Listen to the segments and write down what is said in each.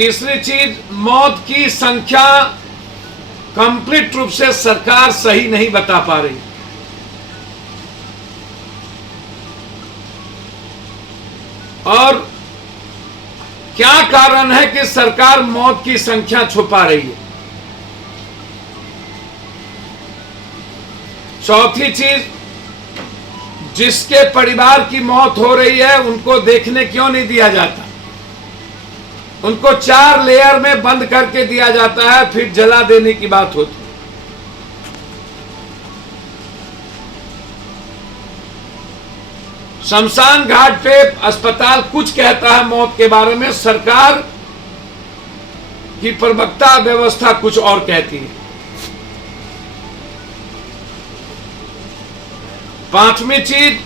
तीसरी चीज, मौत की संख्या कंप्लीट रूप से सरकार सही नहीं बता पा रही। और क्या कारण है कि सरकार मौत की संख्या छुपा रही है। चौथी चीज, जिसके परिवार की मौत हो रही है उनको देखने क्यों नहीं दिया जाता। उनको 4 लेयर में बंद करके दिया जाता है, फिर जला देने की बात होती है। शमशान घाट पे अस्पताल कुछ कहता है मौत के बारे में, सरकार की प्रवक्ता व्यवस्था कुछ और कहती है। पांचवी चीज,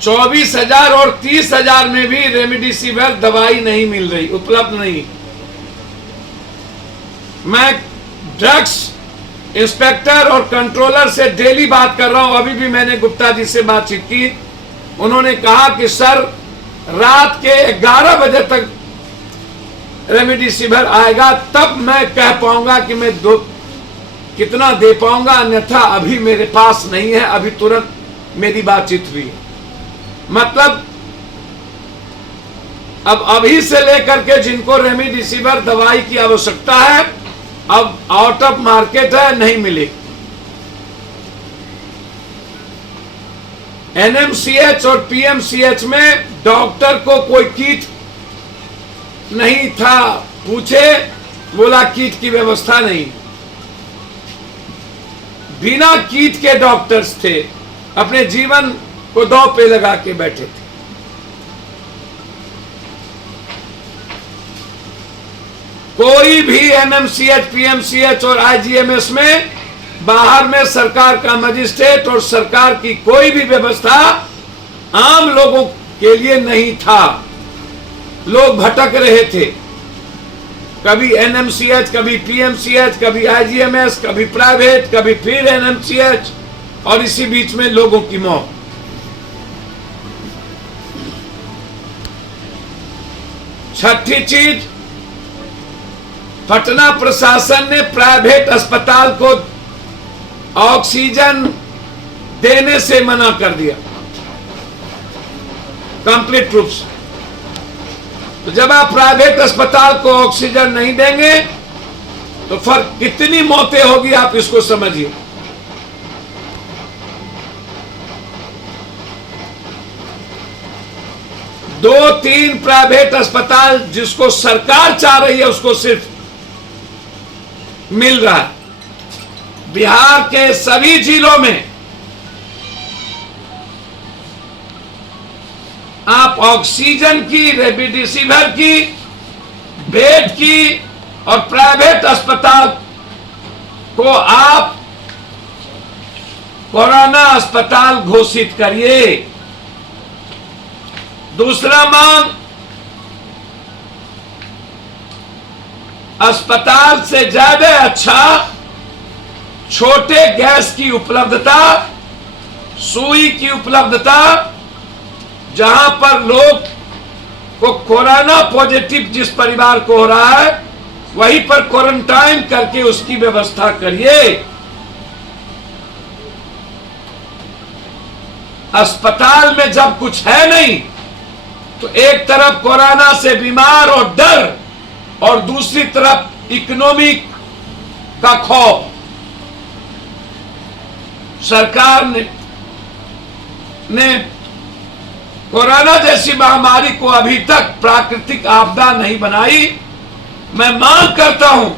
$24,000 और 30,000 में भी रेमडेसिविर दवाई नहीं मिल रही, उपलब्ध नहीं। मैं ड्रग्स इंस्पेक्टर और कंट्रोलर से डेली बात कर रहा हूं। अभी भी मैंने गुप्ता जी से बातचीत की, उन्होंने कहा कि सर रात के 11 बजे तक रेमडेसिविर आएगा, तब मैं कह पाऊंगा कि मैं कितना दे पाऊंगा, अन्यथा अभी मेरे पास नहीं है। अभी तुरंत मेरी बातचीत हुई। मतलब अब अभी से लेकर के जिनको रेमडेसिविर दवाई की आवश्यकता है, अब आउट ऑफ मार्केट है, नहीं मिलेगी। एनएमसीएच और पीएमसीएच में डॉक्टर को कोई किट नहीं था, पूछे, बोला किट की व्यवस्था नहीं। बिना किट के डॉक्टर्स थे, अपने जीवन को दांव पे लगा के बैठे थे। कोई भी एनएमसीएच, पीएमसीएच और आईजीएमएस में बाहर में सरकार का मजिस्ट्रेट और सरकार की कोई भी व्यवस्था आम लोगों के लिए नहीं था। लोग भटक रहे थे, कभी एनएमसीएच, कभी पीएमसीएच, कभी आईजीएमएस, कभी प्राइवेट, कभी फिर एनएमसीएच, और इसी बीच में लोगों की मौत। छठी चीज, पटना प्रशासन ने प्राइवेट अस्पताल को ऑक्सीजन देने से मना कर दिया कंप्लीट रूप से। तो जब आप प्राइवेट अस्पताल को ऑक्सीजन नहीं देंगे तो फिर कितनी मौतें होगी, आप इसको समझिए। दो तीन प्राइवेट अस्पताल जिसको सरकार चाह रही है उसको सिर्फ मिल रहा है। बिहार के सभी जिलों में आप ऑक्सीजन की, रेमडेसिविर की, बेड की और प्राइवेट अस्पताल को आप कोरोना अस्पताल घोषित करिए। दूसरा मांग, अस्पताल से ज्यादा अच्छा छोटे गैस की उपलब्धता, सुई की उपलब्धता, जहां पर लोग को कोरोना पॉजिटिव जिस परिवार को हो रहा है वहीं पर क्वारंटाइन करके उसकी व्यवस्था करिए। अस्पताल में जब कुछ है नहीं तो एक तरफ कोरोना से बीमार और डर, और दूसरी तरफ इकोनॉमिक का खौफ। सरकार ने कोरोना जैसी महामारी को अभी तक प्राकृतिक आपदा नहीं बनाई। मैं मांग करता हूं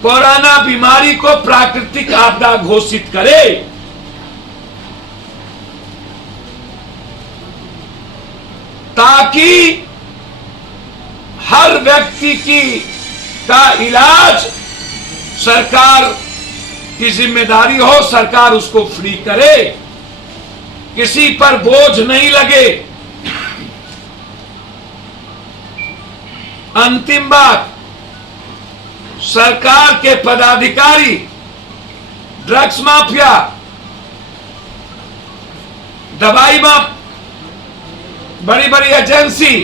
कोरोना बीमारी को प्राकृतिक आपदा घोषित करे। ताकि हर व्यक्ति का इलाज सरकार की जिम्मेदारी हो, सरकार उसको फ्री करे, किसी पर बोझ नहीं लगे। अंतिम बात, सरकार के पदाधिकारी ड्रग्स माफिया, दवाई बड़ी बड़ी एजेंसी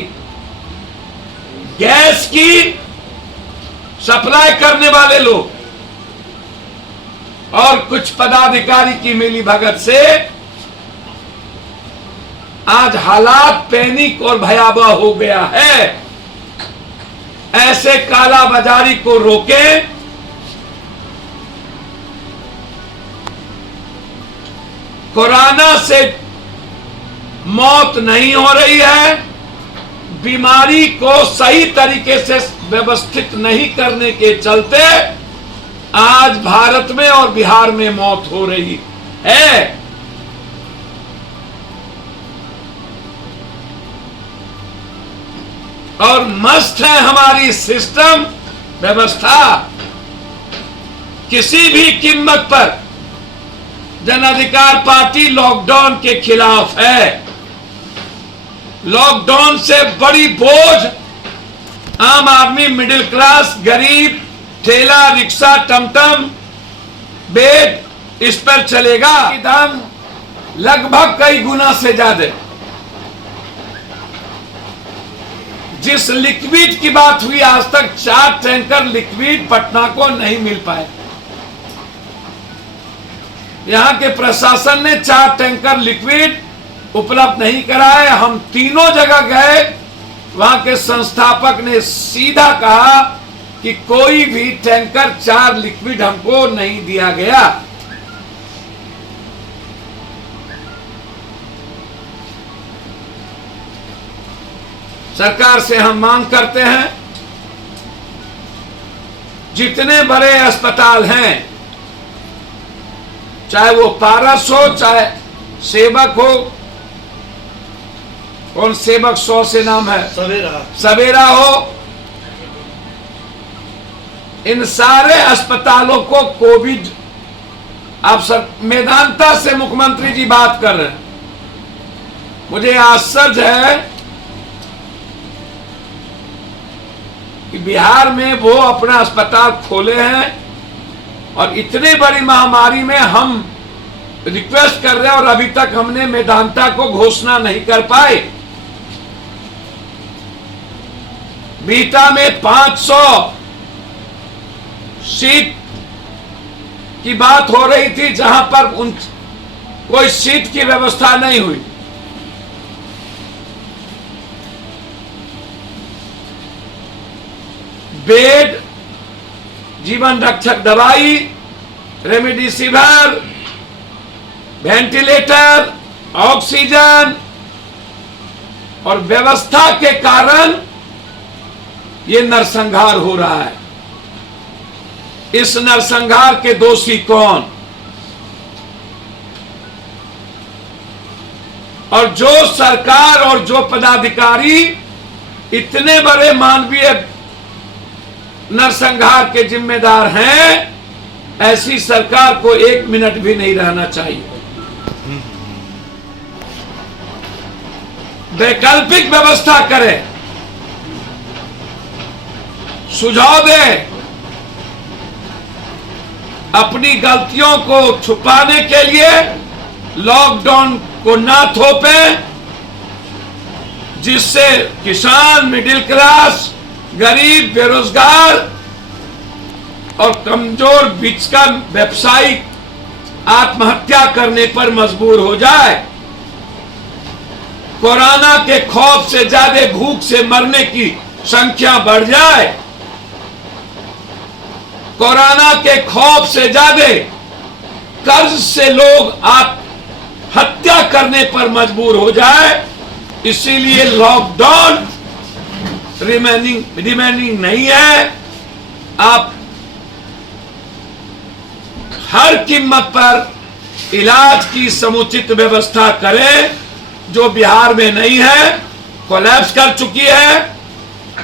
गैस की सप्लाई करने वाले लोग और कुछ पदाधिकारी की मिलीभगत से आज हालात पैनिक और भयावह हो गया है। ऐसे कालाबाजारी को रोकें, कोरोना से मौत नहीं हो रही है, बीमारी को सही तरीके से व्यवस्थित नहीं करने के चलते आज भारत में और बिहार में मौत हो रही है। और मस्त है हमारी सिस्टम व्यवस्था। किसी भी कीमत पर जन अधिकार पार्टी लॉकडाउन के खिलाफ है। लॉकडाउन से बड़ी बोझ आम आदमी, मिडिल क्लास, गरीब, ठेला रिक्शा, टमटम, बेड, इस पर चलेगा। दाम लगभग कई गुना से ज्यादा। जिस लिक्विड की बात हुई, आज तक 4 टैंकर लिक्विड पटना को नहीं मिल पाए। यहां के प्रशासन ने 4 टैंकर लिक्विड उपलब्ध नहीं कराए। हम तीनों जगह गए, वहां के संस्थापक ने सीधा कहा कि कोई भी टैंकर 4 लिक्विड हमको नहीं दिया गया। सरकार से हम मांग करते हैं, जितने बड़े अस्पताल हैं, चाहे वो पारस हो, चाहे सेवक हो, कौन सेवक 100 से नाम है, सवेरा हो, इन सारे अस्पतालों को कोविड, आप सब मेदांता से मुख्यमंत्री जी बात कर रहे हैं। मुझे आश्चर्य है कि बिहार में वो अपना अस्पताल खोले हैं और इतनी बड़ी महामारी में हम रिक्वेस्ट कर रहे हैं और अभी तक हमने मेदांता को घोषणा नहीं कर पाए। बीटा में 500 सीट की बात हो रही थी, जहां पर कोई सीट की व्यवस्था नहीं हुई। बेड, जीवन रक्षक दवाई, रेमडेसिविर, वेंटिलेटर, ऑक्सीजन और व्यवस्था के कारण ये नरसंहार हो रहा है। इस नरसंहार के दोषी कौन? और जो सरकार और जो पदाधिकारी इतने बड़े मानवीय नरसंहार के जिम्मेदार हैं, ऐसी सरकार को 1 मिनट भी नहीं रहना चाहिए। वैकल्पिक व्यवस्था करे, सुझाव दे, अपनी गलतियों को छुपाने के लिए लॉकडाउन को ना थोपे, जिससे किसान, मिडिल क्लास, गरीब, बेरोजगार और कमजोर बीच का व्यवसायी आत्महत्या करने पर मजबूर हो जाए। कोरोना के खौफ से ज्यादा भूख से मरने की संख्या बढ़ जाए। कोरोना के खौफ से ज्यादा कर्ज से लोग आत्महत्या करने पर मजबूर हो जाए। इसीलिए लॉकडाउन रिमेनिंग नहीं है। आप हर कीमत पर इलाज की समुचित व्यवस्था करें, जो बिहार में नहीं है, कोलैप्स कर चुकी है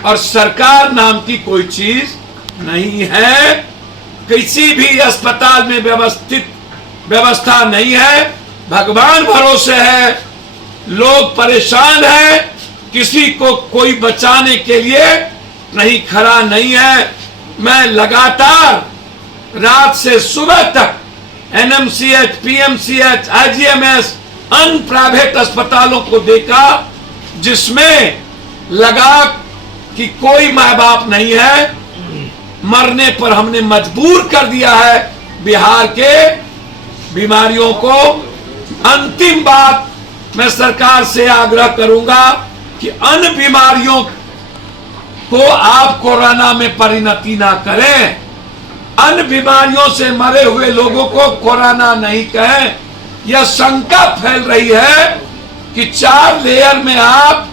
और सरकार नाम की कोई चीज नहीं है। किसी भी अस्पताल में व्यवस्थित व्यवस्था नहीं है। भगवान भरोसे है, लोग परेशान हैं, किसी को कोई बचाने के लिए नहीं खड़ा नहीं है। मैं लगातार रात से सुबह तक एनएमसीएच, पीएमसीएच, आईजीएमएस, अन्य प्राइवेट अस्पतालों को देखा, जिसमें लगा कि कोई माँ बाप नहीं है, मरने पर हमने मजबूर कर दिया है बिहार के बीमारियों को। अंतिम बात मैं सरकार से आग्रह करूंगा कि अन्य बीमारियों को आप कोरोना में परिणति ना करें, अन्य बीमारियों से मरे हुए लोगों को कोरोना नहीं कहें। यह शंका फैल रही है कि 4 लेयर में आप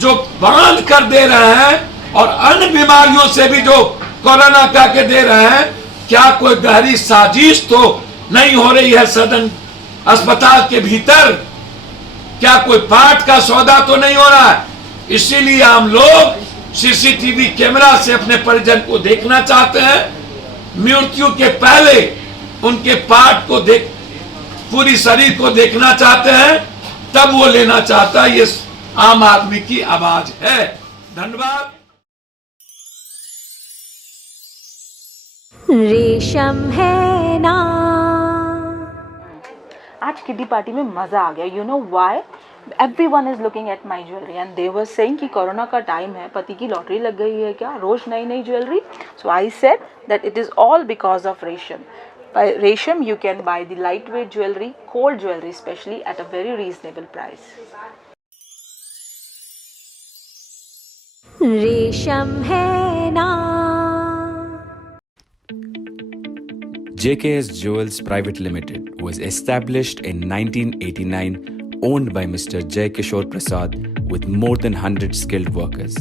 जो बांध कर दे रहे हैं और अन्य बीमारियों से भी जो कोरोना कह के दे रहे हैं, क्या कोई गहरी साजिश तो नहीं हो रही है सदन अस्पताल के भीतर? क्या कोई पाठ का सौदा तो नहीं हो रहा है? इसीलिए हम लोग सीसीटीवी कैमरा से अपने परिजन को देखना चाहते हैं, मृत्यु के पहले उनके पार्ट को देख, पूरी शरीर को देखना चाहते हैं, तब वो लेना चाहता है। ये आम आदमी की आवाज है। धन्यवाद। रेशम है ना। आज किड्डी पार्टी में मजा आ गया। You know why? Everyone is looking at my jewellery and they were saying कि कोरोना का टाइम है, पति की लॉटरी लग गई है क्या, रोज नई नई jewellery. So I said that it is all because of रेशम. By Resham you can buy the lightweight jewelry, gold jewelry especially, at a very reasonable price. रेशम है ना। JKS Jewels Private Limited was established in 1989, owned by Mr. Jay Kishore Prasad, with more than 100 skilled workers.